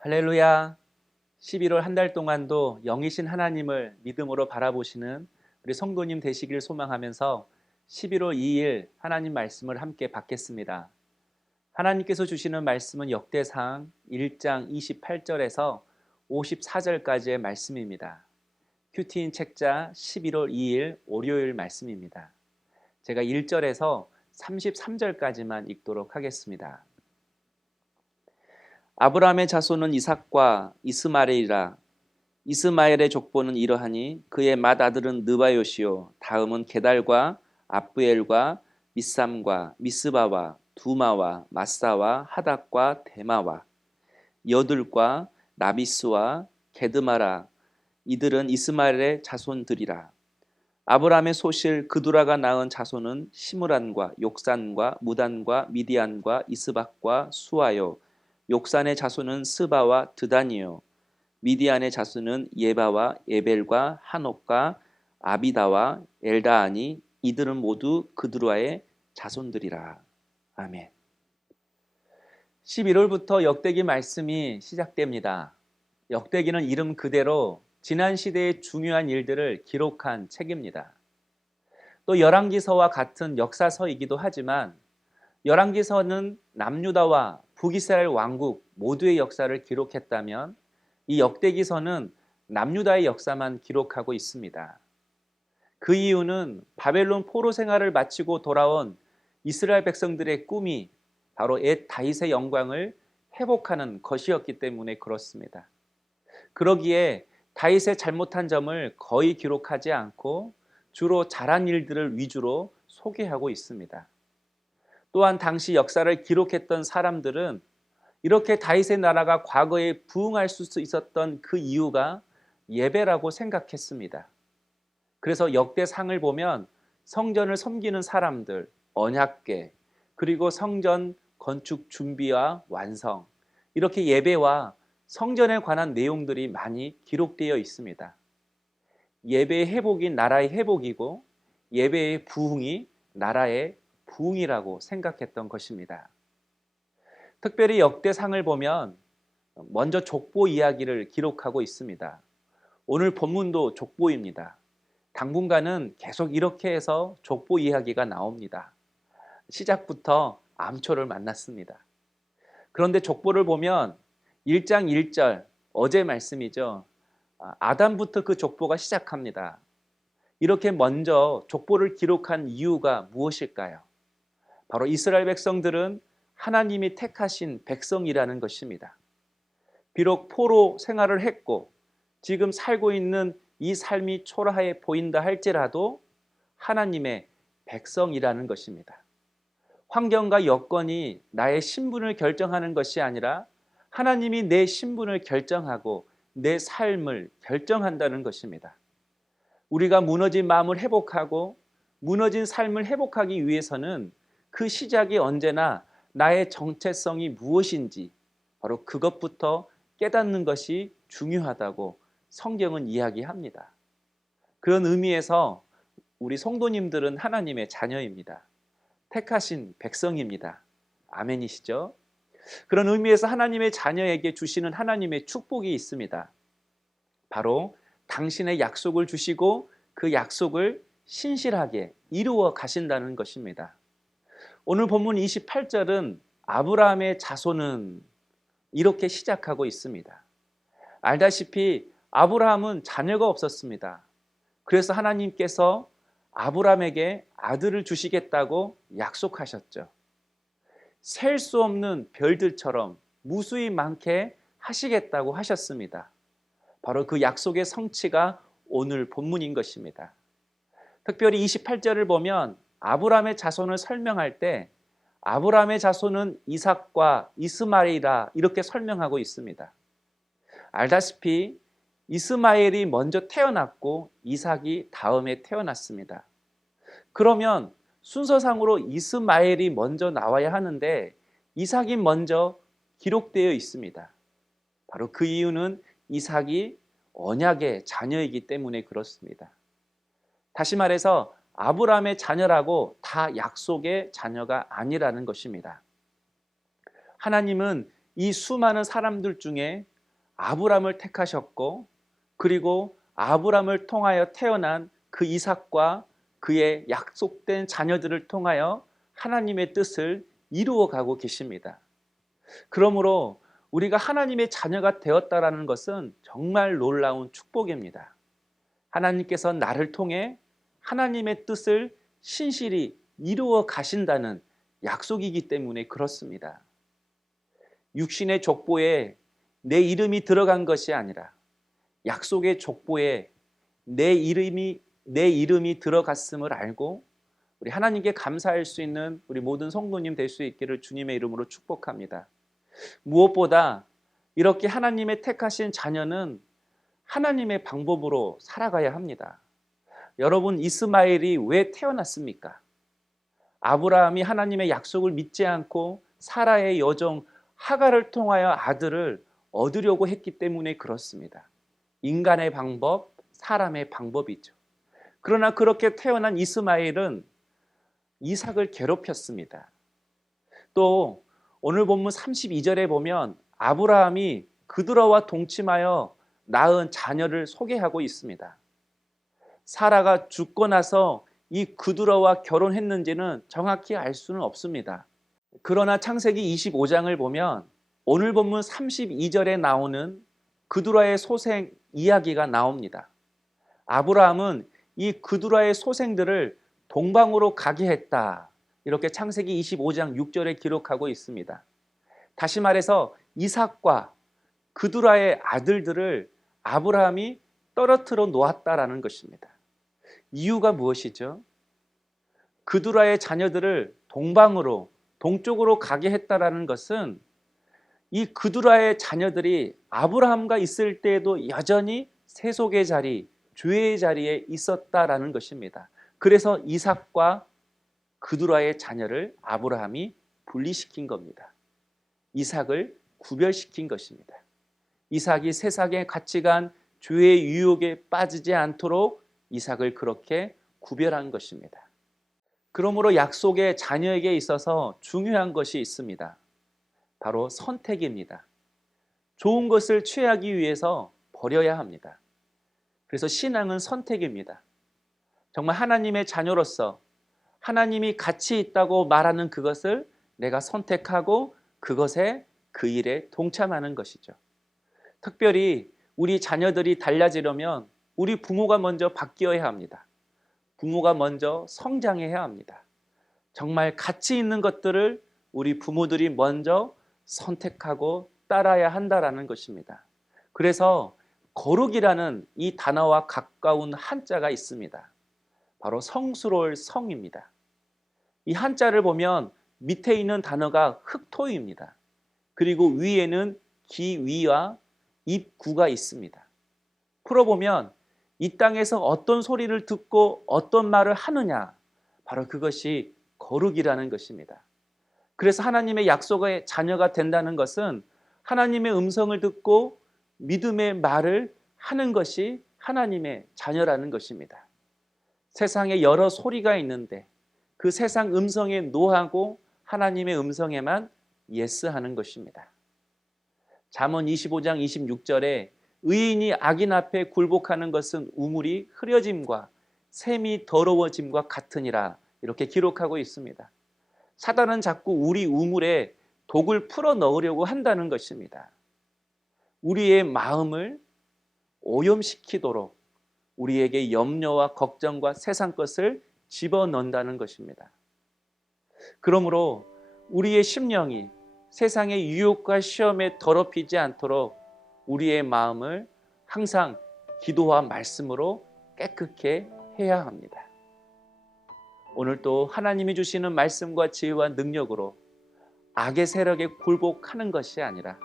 할렐루야. 11월 한 달 동안도 영이신 하나님을 믿음으로 바라보시는 우리 성도님 되시길 소망하면서 11월 2일 하나님 말씀을 함께 받겠습니다. 하나님께서 주시는 말씀은 역대상 1장 28절에서 54절까지의 말씀입니다. 큐티인 책자 11월 2일 월요일 말씀입니다. 제가 1절에서 33절까지만 읽도록 하겠습니다. 아브라함의 자손은 이삭과 이스마엘이라. 이스마엘의 족보는 이러하니 그의 맏아들은 느바요시요 다음은 게달과 압부엘과 미삼과 미스바와 두마와 마사와 하닥과 데마와 여둘과 나비스와 게드마라. 이들은 이스마엘의 자손들이라. 아브라함의 소실 그두라가 낳은 자손은 시므란과 욕산과 무단과 미디안과 이스박과 수아요. 욕산의 자손은 스바와 드단이요. 미디안의 자손은 예바와 에벨과 한옥과 아비다와 엘다아니. 이들은 모두 그드루아의 자손들이라. 아멘. 11월부터 역대기 말씀이 시작됩니다. 역대기는 이름 그대로 지난 시대의 중요한 일들을 기록한 책입니다. 또 열왕기서와 같은 역사서이기도 하지만 열왕기서는 남유다와 북이스라엘 왕국 모두의 역사를 기록했다면 이 역대기서는 남유다의 역사만 기록하고 있습니다. 그 이유는 바벨론 포로 생활을 마치고 돌아온 이스라엘 백성들의 꿈이 바로 옛 다윗의 영광을 회복하는 것이었기 때문에 그렇습니다. 그러기에 다윗의 잘못한 점을 거의 기록하지 않고 주로 잘한 일들을 위주로 소개하고 있습니다. 또한 당시 역사를 기록했던 사람들은 이렇게 다윗의 나라가 과거에 부흥할 수 있었던 그 이유가 예배라고 생각했습니다. 그래서 역대상을 보면 성전을 섬기는 사람들, 언약궤, 그리고 성전 건축 준비와 완성, 이렇게 예배와 성전에 관한 내용들이 많이 기록되어 있습니다. 예배의 회복이 나라의 회복이고 예배의 부흥이 나라의 부흥이라고 생각했던 것입니다. 특별히 역대상을 보면 먼저 족보 이야기를 기록하고 있습니다. 오늘 본문도 족보입니다. 당분간은 계속 이렇게 해서 족보 이야기가 나옵니다. 시작부터 암초를 만났습니다. 그런데 족보를 보면 1장 1절, 어제 말씀이죠. 아담부터 그 족보가 시작합니다. 이렇게 먼저 족보를 기록한 이유가 무엇일까요? 바로 이스라엘 백성들은 하나님이 택하신 백성이라는 것입니다. 비록 포로 생활을 했고 지금 살고 있는 이 삶이 초라해 보인다 할지라도 하나님의 백성이라는 것입니다. 환경과 여건이 나의 신분을 결정하는 것이 아니라 하나님이 내 신분을 결정하고 내 삶을 결정한다는 것입니다. 우리가 무너진 마음을 회복하고 무너진 삶을 회복하기 위해서는 그 시작이 언제나 나의 정체성이 무엇인지 바로 그것부터 깨닫는 것이 중요하다고 성경은 이야기합니다. 그런 의미에서 우리 성도님들은 하나님의 자녀입니다. 택하신 백성입니다. 아멘이시죠? 그런 의미에서 하나님의 자녀에게 주시는 하나님의 축복이 있습니다. 바로 당신의 약속을 주시고 그 약속을 신실하게 이루어 가신다는 것입니다. 오늘 본문 28절은 아브라함의 자손은 이렇게 시작하고 있습니다. 알다시피 아브라함은 자녀가 없었습니다. 그래서 하나님께서 아브라함에게 아들을 주시겠다고 약속하셨죠. 셀 수 없는 별들처럼 무수히 많게 하시겠다고 하셨습니다. 바로 그 약속의 성취가 오늘 본문인 것입니다. 특별히 28절을 보면 아브라함의 자손을 설명할 때 아브라함의 자손은 이삭과 이스마엘이라 이렇게 설명하고 있습니다. 알다시피 이스마엘이 먼저 태어났고 이삭이 다음에 태어났습니다. 그러면 순서상으로 이스마엘이 먼저 나와야 하는데 이삭이 먼저 기록되어 있습니다. 바로 그 이유는 이삭이 언약의 자녀이기 때문에 그렇습니다. 다시 말해서 아브라함의 자녀라고 다 약속의 자녀가 아니라는 것입니다. 하나님은 이 수많은 사람들 중에 아브람을 택하셨고, 그리고 아브람을 통하여 태어난 그 이삭과 그의 약속된 자녀들을 통하여 하나님의 뜻을 이루어가고 계십니다. 그러므로 우리가 하나님의 자녀가 되었다라는 것은 정말 놀라운 축복입니다. 하나님께서 나를 통해 하나님의 뜻을 신실히 이루어 가신다는 약속이기 때문에 그렇습니다. 육신의 족보에 내 이름이 들어간 것이 아니라 약속의 족보에 내 이름이 들어갔음을 알고 우리 하나님께 감사할 수 있는 우리 모든 성도님 될 수 있기를 주님의 이름으로 축복합니다. 무엇보다 이렇게 하나님의 택하신 자녀는 하나님의 방법으로 살아가야 합니다. 여러분, 이스마엘이 왜 태어났습니까? 아브라함이 하나님의 약속을 믿지 않고 사라의 여종 하갈을 통하여 아들을 얻으려고 했기 때문에 그렇습니다. 인간의 방법, 사람의 방법이죠. 그러나 그렇게 태어난 이스마엘은 이삭을 괴롭혔습니다. 또 오늘 본문 32절에 보면 아브라함이 그들과 동침하여 낳은 자녀를 소개하고 있습니다. 사라가 죽고 나서 이 그두라와 결혼했는지는 정확히 알 수는 없습니다. 그러나 창세기 25장을 보면 오늘 본문 32절에 나오는 그두라의 소생 이야기가 나옵니다. 아브라함은 이 그두라의 소생들을 동방으로 가게 했다. 이렇게 창세기 25장 6절에 기록하고 있습니다. 다시 말해서 이삭과 그두라의 아들들을 아브라함이 떨어뜨려 놓았다라는 것입니다. 이유가 무엇이죠? 그두라의 자녀들을 동쪽으로 가게 했다라는 것은 이 그두라의 자녀들이 아브라함과 있을 때에도 여전히 세속의 자리, 죄의 자리에 있었다라는 것입니다. 그래서 이삭과 그두라의 자녀를 아브라함이 분리시킨 겁니다. 이삭을 구별시킨 것입니다. 이삭이 세상의 가치관, 죄의 유혹에 빠지지 않도록 이삭을 그렇게 구별한 것입니다. 그러므로 약속의 자녀에게 있어서 중요한 것이 있습니다. 바로 선택입니다. 좋은 것을 취하기 위해서 버려야 합니다. 그래서 신앙은 선택입니다. 정말 하나님의 자녀로서 하나님이 가치 있다고 말하는 그것을 내가 선택하고 그것에 그 일에 동참하는 것이죠. 특별히 우리 자녀들이 달라지려면 우리 부모가 먼저 바뀌어야 합니다. 부모가 먼저 성장해야 합니다. 정말 가치 있는 것들을 우리 부모들이 먼저 선택하고 따라야 한다라는 것입니다. 그래서 거룩이라는 이 단어와 가까운 한자가 있습니다. 바로 성스러울 성입니다. 이 한자를 보면 밑에 있는 단어가 흑토입니다. 그리고 위에는 기위와 입구가 있습니다. 풀어보면 이 땅에서 어떤 소리를 듣고 어떤 말을 하느냐, 바로 그것이 거룩이라는 것입니다. 그래서 하나님의 약속의 자녀가 된다는 것은 하나님의 음성을 듣고 믿음의 말을 하는 것이 하나님의 자녀라는 것입니다. 세상에 여러 소리가 있는데 그 세상 음성에 노하고 하나님의 음성에만 예스하는 것입니다. 잠언 25장 26절에 의인이 악인 앞에 굴복하는 것은 우물이 흐려짐과 샘이 더러워짐과 같으니라, 이렇게 기록하고 있습니다. 사단은 자꾸 우리 우물에 독을 풀어 넣으려고 한다는 것입니다. 우리의 마음을 오염시키도록 우리에게 염려와 걱정과 세상 것을 집어넣는다는 것입니다. 그러므로 우리의 심령이 세상의 유혹과 시험에 더럽히지 않도록 우리의 마음을 항상 기도와 말씀으로 깨끗게 해야 합니다. 오늘 또 하나님이 주시는 말씀과 지혜와 능력으로 악의 세력에 굴복하는 것이 아니라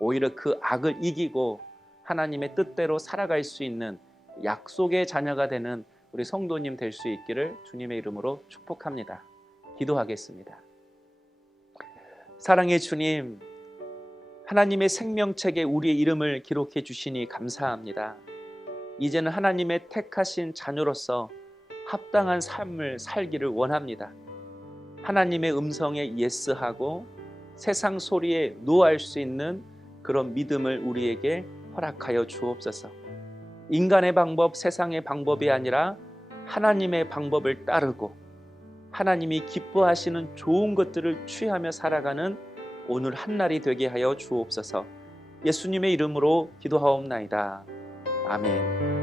오히려 그 악을 이기고 하나님의 뜻대로 살아갈 수 있는 약속의 자녀가 되는 우리 성도님 될 수 있기를 주님의 이름으로 축복합니다. 기도하겠습니다. 사랑의 주님, 하나님의 생명책에 우리의 이름을 기록해 주시니 감사합니다. 이제는 하나님의 택하신 자녀로서 합당한 삶을 살기를 원합니다. 하나님의 음성에 예스하고 세상 소리에 노할 수 있는 그런 믿음을 우리에게 허락하여 주옵소서. 인간의 방법, 세상의 방법이 아니라 하나님의 방법을 따르고 하나님이 기뻐하시는 좋은 것들을 취하며 살아가는 오늘 한날이 되게 하여 주옵소서. 예수님의 이름으로 기도하옵나이다. 아멘.